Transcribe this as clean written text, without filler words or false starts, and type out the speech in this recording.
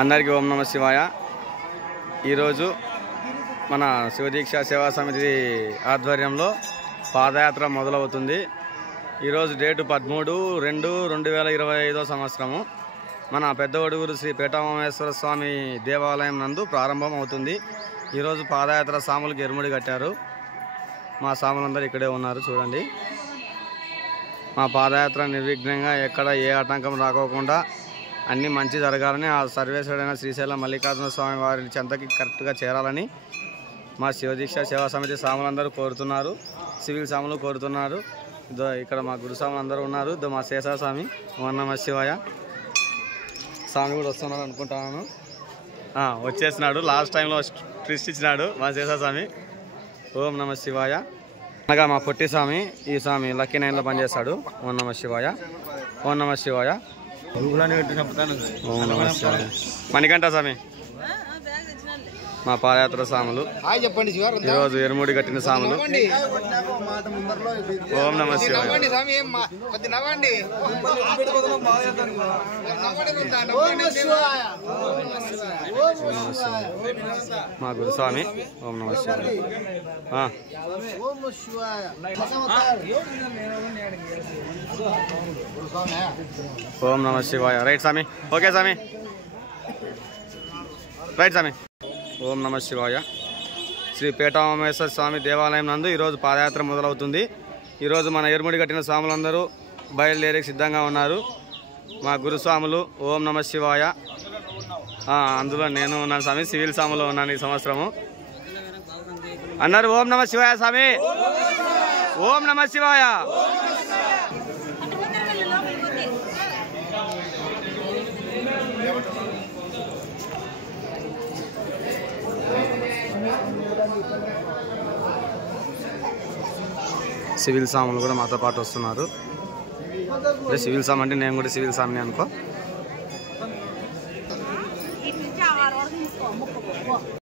అందరికీ ఓం నమ శివాయ. ఈరోజు మన శివదీక్ష సేవా సమితి ఆధ్వర్యంలో పాదయాత్ర మొదలవుతుంది. ఈరోజు డేటు 13/2/2025 సంవత్సరము. మన పెద్ద ఒడుగురు శ్రీ పీఠామేశ్వర స్వామి దేవాలయం నందు ప్రారంభం అవుతుంది. ఈరోజు పాదయాత్ర సాములకు ఎరుముడి కట్టారు. మా సాములందరూ ఇక్కడే ఉన్నారు చూడండి. మా పాదయాత్ర నిర్విఘ్నంగా ఎక్కడ ఏ ఆటంకం రాకోకుండా అన్నీ మంచి జరగాలని, ఆ సర్వేశ్వరుడైన శ్రీశైలం మల్లికార్జున స్వామి వారి చెంతకి కరెక్ట్గా చేరాలని మా శివదీక్ష సేవా సమితి సాములందరూ కోరుతున్నారు. సివిల్ సాములు కోరుతున్నారు. ఇక్కడ మా గురు సాములు అందరూ ఉన్నారు. మా శేషా స్వామి ఓం నమ శివాయ స్వామి కూడా వస్తున్నారు అనుకుంటున్నాను. వచ్చేసినాడు. లాస్ట్ టైంలో ట్విస్ట్ ఇచ్చినాడు మా శేషా స్వామి. ఓం నమ శివాయ. అనగా మా పొట్టి స్వామి, ఈ స్వామి లక్కీ 9లో పనిచేస్తాడు. ఓం నమ శివాయ. ఓం నమ శివాయ. ఓం నమ శివాయ. మణికంఠ స్వామి మా పాదయాత్ర సాములు. ఈరోజు ఎరుముడి కట్టిన సాములు. ఓం నమ శివాయ. మా గురుస్వామి ఓం నమ శివాయ. ఓం నమ శివాయ. రైట్ స్వామి. ఓకే స్వామి. రైట్ స్వామి. ఓం నమ శివాయ. శ్రీ పీఠామేశ్వర స్వామి దేవాలయం నందు ఈరోజు పాదయాత్ర మొదలవుతుంది. ఈరోజు మన ఎరుముడి కట్టిన స్వాములందరూ బయలుదేరికి సిద్ధంగా ఉన్నారు. మా గురుస్వాములు ఓం నమ శివాయ. అందులో నేను ఉన్నాను స్వామి. సివిల్ స్వాములో ఉన్నాను ఈ సంవత్సరము. అన్నారు ఓం నమ శివాయ స్వామి. ఓం నమ శివాయ. సివిల్ సాములు కూడా మాతో పాటు వస్తున్నారు. సివిల్ సామ్ అంటే నేను కూడా సివిల్ సామ్ని అనుకో.